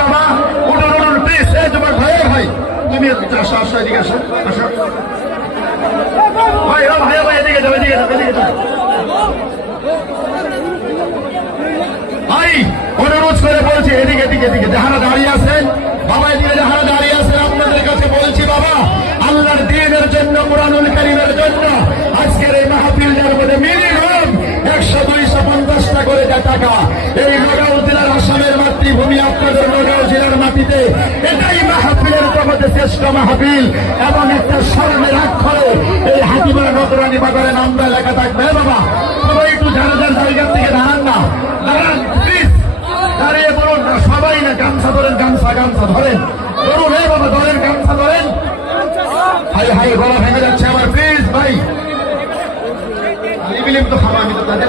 বাবা উঠুন উঠুন প্লিজ। এই তোমার ভাইয়ের ভাই তুমি আসো আসো এদিকে আসো আসো ভাই ও ভাই ভাই এদিকে যাও এদিকে যাও এদিকে যাও ভাই অনুরোধ করে বলছি এদিকে এদিকে এদিকে যাহারা দাঁড়িয়ে আছেন বাবা এদিকে যাহারা দাঁড়িয়ে আছেন আপনাদের কাছে বলছি বাবা আল্লাহর দ্বীনের জন্য কুরআনুল কারীমের জন্য আজকের এই মাহফিলের মধ্যে মিনিমাম 100-250 করে টাকা এই নগাঁও জেলার আসামের মাতৃভূমি আপনাদের নগাঁও জেলার মাটিতে এটাই মাহফিলের জগতে শ্রেষ্ঠ মাহফিল এবং একটা স্মরণের অক্ষরে এই হাতিমারা নগরানি বাজারে নামটা লেখা থাকবে বাবা সবাই একটু যারা যার জায়গার থেকে দাঁড়ান না দাঁড়ান প্লিজ দাঁড়িয়ে বলুন না সবাই না গামছা ধরেন গামছা গামছা ধরেন ধরুন হে বাবা ধরেন গামছা ধরেন হাই হাই গলা ভেঙে যাচ্ছে আমার প্লিজ ভাই তো খাবো আমি তো তাদের